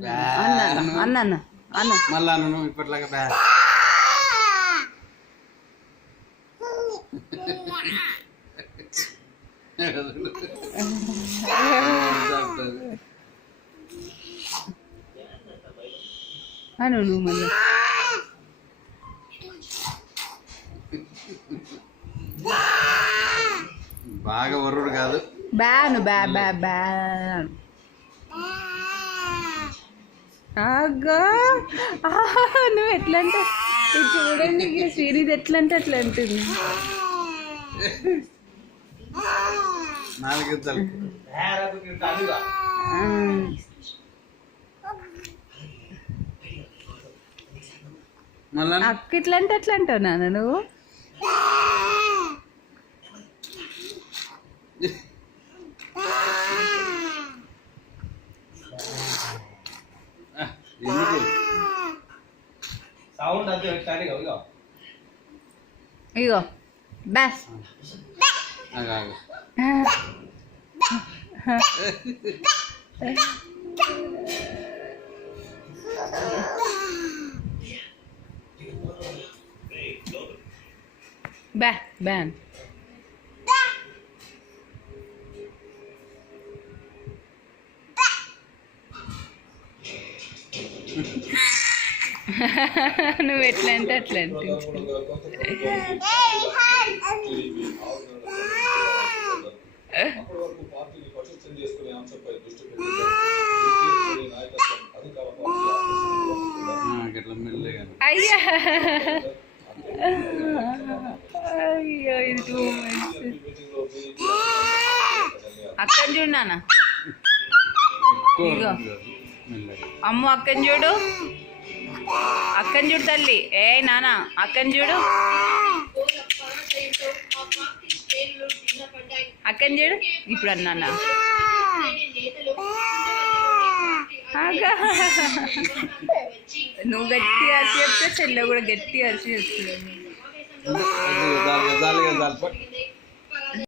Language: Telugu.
అన్న అన్న అన్న మళ్ళా నువ్వు ఇప్పట్లాగా బ్యా అను నువ్వు మళ్ళీ బాగా వరుడు కాదు బ్యాను బ్యా బ్యా బ్యా ఆగా నువ్వు ఎట్లా అంటే చూడండి శ్రీనిధి ఎట్లా అంటే అట్లా అంటుంది నాలుగిద్దలు మళ్ళా అక్క ఇట్లా అంటే అట్లా అంటావు నాన్న నువ్వు ఇగో బ్యాస్ బ్యా బ్యాన్ నువ్వు ఎట్లా అంటే అట్లా అయ్యా అయ్యో ఇది 2 months అక్కని చూడు నాన్న ఇగో అమ్ము అక్కని చూడు అక్కని చూడు తల్లి ఏ నాన్న అక్కని చూడు అక్కని చూడు ఇప్పుడు అన్నా నువ్వు గట్టి అరిచి చెప్తే చెల్లె కూడా గట్టి అరిచి చెప్తుంది